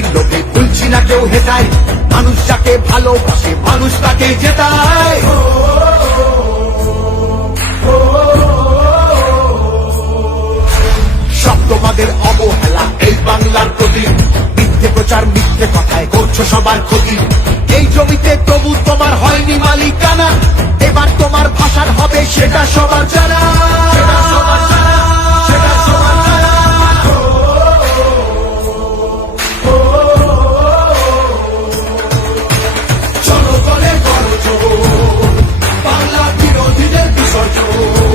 প্রতিশ্রুতির লোকে ভুলছি না কেউ হেটায় মানুষ যাকে ভালোবাসে মানুষ তাকে জেতায়। সব তোমাদের অবহেলা এই বাংলার প্রতি। মিথ্যে প্রচার মিথ্যে কথায় করছ সবার ক্ষতি। এই জমিতে তবু তোমার হয়নি মালিকানা। এবার তোমার ভাষার হবে সেটা সবার জানা। সেটা সবার জানা, বিরোধীদের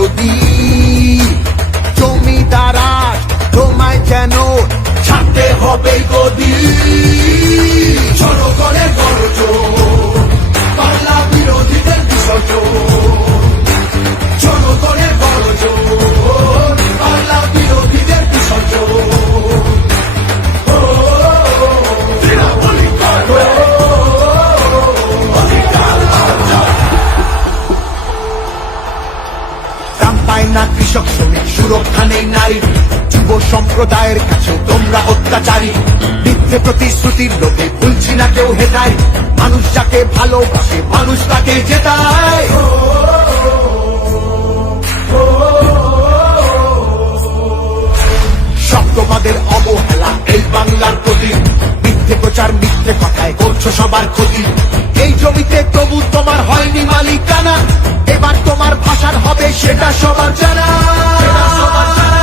যদি জমিদারা তোমায় কেন ছাড়তে হবে গদি জনগণের গণজোর পাল্লা বিরোধীদের বিসর্জন। সুরক্ষা নেই নারী যুব সম্প্রদায়ের কাছে তোমরা অত্যাচারী। মিথ্যে প্রতিশ্রুতির লোকে ভুলছি না কেউ হেটায় মানুষ যাকে ভালোবাসে, মানুষ তাকে জেতায়। সব তোমাদের অবহেলা এই বাংলার প্রতি। মিথ্যে প্রচার মিথ্যে কথায় করছ সবার ক্ষতি। এই জমিতে তবু তোমার হয়নি মালিকানা। এবার তোমার ভাষার হবে সেটা সবার জানা। সবার জানা,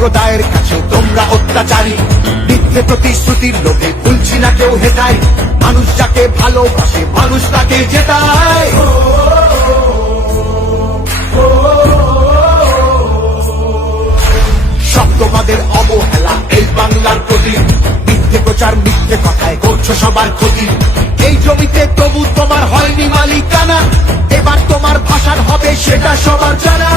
সম্প্রদায়ের কাছে তোমরা অত্যাচারী। মিথ্যে প্রতিশ্রুতির লোভে বলছি না কেউ হেটাই মানুষ যাকে ভালোবাসে, মানুষ তাকে জেতায়। তোমাদের অবহেলা এই বাংলার প্রতি। মিথ্যে প্রচার, মিথ্যে কথায় করছ সবার ক্ষতি। এই জমিতে তবু তোমার হয়নি মালিকানা। এবার তোমার ভাষার হবে সেটা সবার জানা।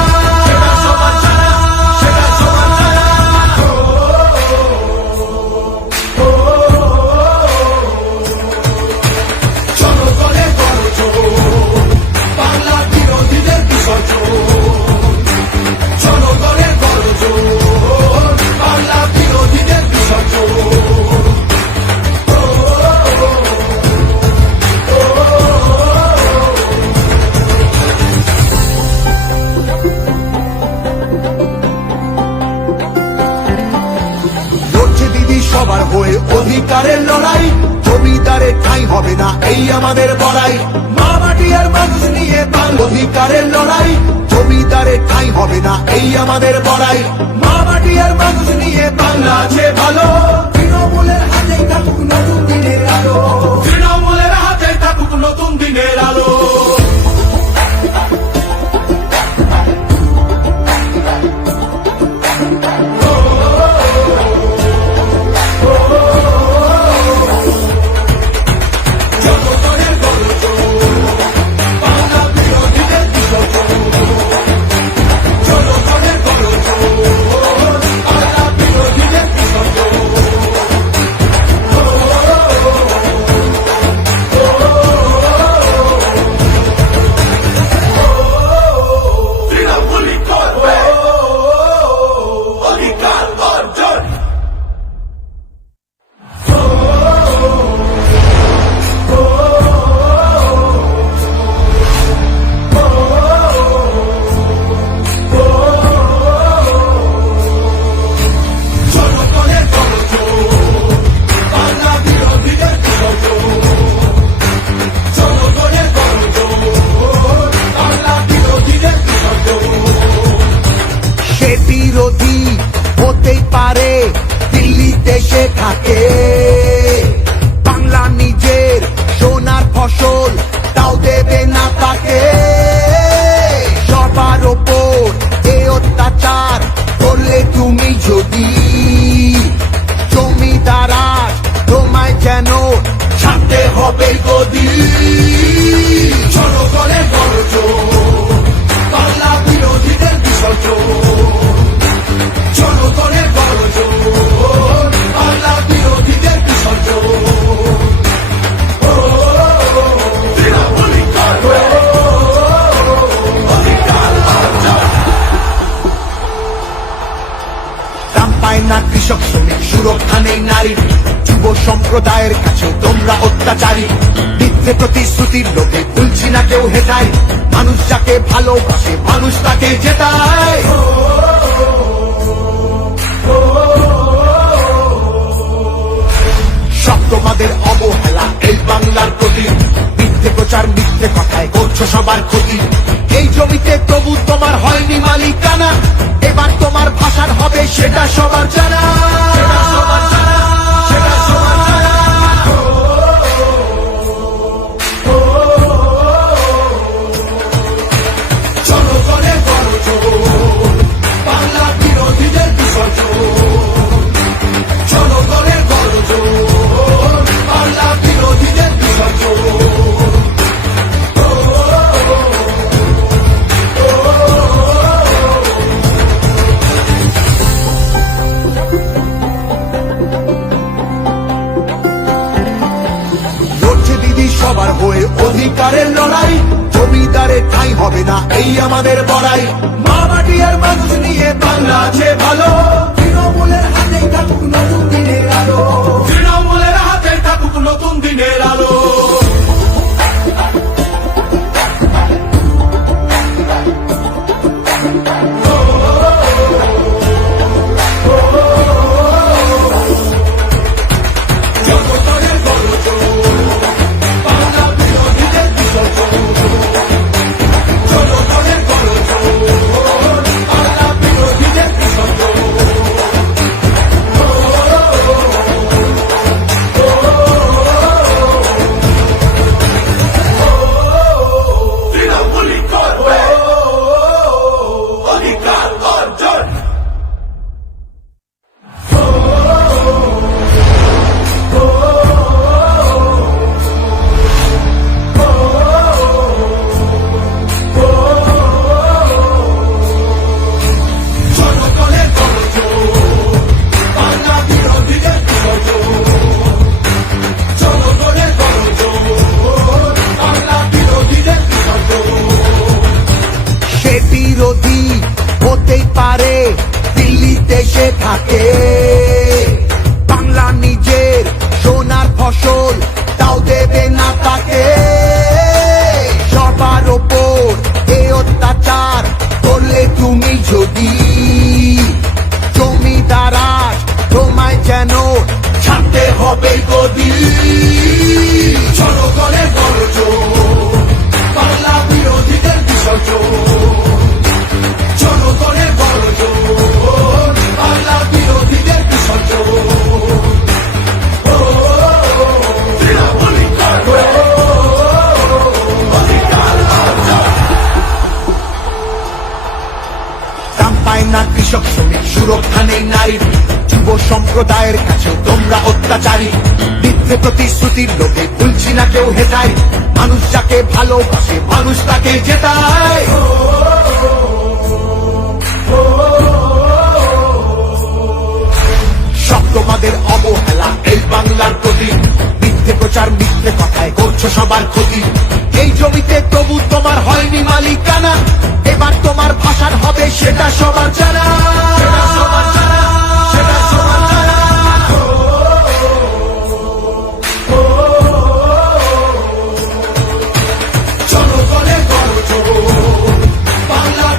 por. হবে গদি জনগণের বড় বাংলা বিরোধীদের বিসর্জন জনগণের বড় বাংলা বিরোধীদের বিসর্জন পায় না কৃষক শ্রমিক সুরক্ষা নেই নারীর সম্প্রদায়ের কাছে তোমরা অত্যাচারী। মিথ্যে প্রতিশ্রুতির লোকে ভুলছি না কেউ হেটায় মানুষ যাকে ভালোবাসে, মানুষ তাকে জেতায়। সব তোমাদের অবহেলা এই বাংলার প্রতি। মিথ্যে প্রচার, মিথ্যে কথায় করছ সবার ক্ষতি। এই জমিতে তবু তোমার হয়নি মালিকানা। এবার তোমার ভাষার হবে সেটা সবার জানা। এই আমাদের বড়াই মা মাটি আর মানুষ নিয়ে বাংলা আছে ভালো। তুমি যদি জমিদারাজ তোমায় যেন ছাড়তে হবে গদি জনগণের গণজোর সুরক্ষা নেই নারীর যুব সম্প্রদায়ের কাছে তোমরা অত্যাচারী। মিথ্যে প্রতিশ্রুতির লোকে ভুলছি না কেউ হেটায় মানুষ যাকে ভালোবাসে, মানুষ তাকে জেতায়। সব তোমাদের অবহেলা এই বাংলার প্রতি মিথ্যে প্রচার, মিথ্যে কথায় করছ সবার ক্ষতি এই জমিতে তবু তোমার হয়নি মালিকানা, এবার তোমার ভাষার হবে সেটা সবার জানা। জনগণের গণজোর বাংলা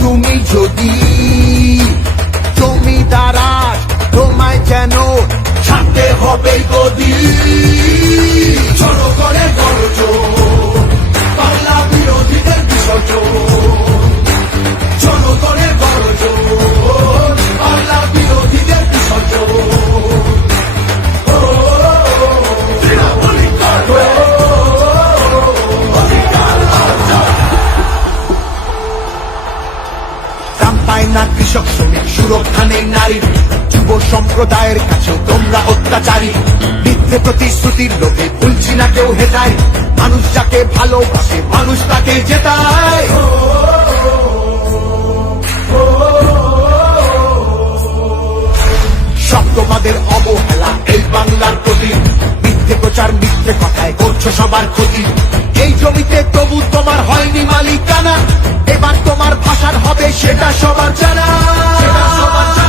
তুমি যদি তুমি দ্বারা তোমায় যেন ছাড়তে হবে গদি জনগণের গরজ বাংলা বিরোধীদের বিসর্জন। নারী। যুব সম্প্রদায়ের কাছে তোমরা অত্যাচারী। মিথ্যে প্রতিশ্রুতির লোভে ভুলছি না কেউ হেটায় মানুষ যাকে ভালোবাসে, মানুষ তাকে জেতায়। শব্দবাদের অবহেলা এই বাংলার প্রতি। মিথ্যে প্রচার, মিথ্যে কথায় করছ সবার ক্ষতি। এই জমিতে তবু তোমার হয়নি মালিকানা। এবার তোমার ভাষার হবে সেটা সবার জানা। সেটা সবার জানা।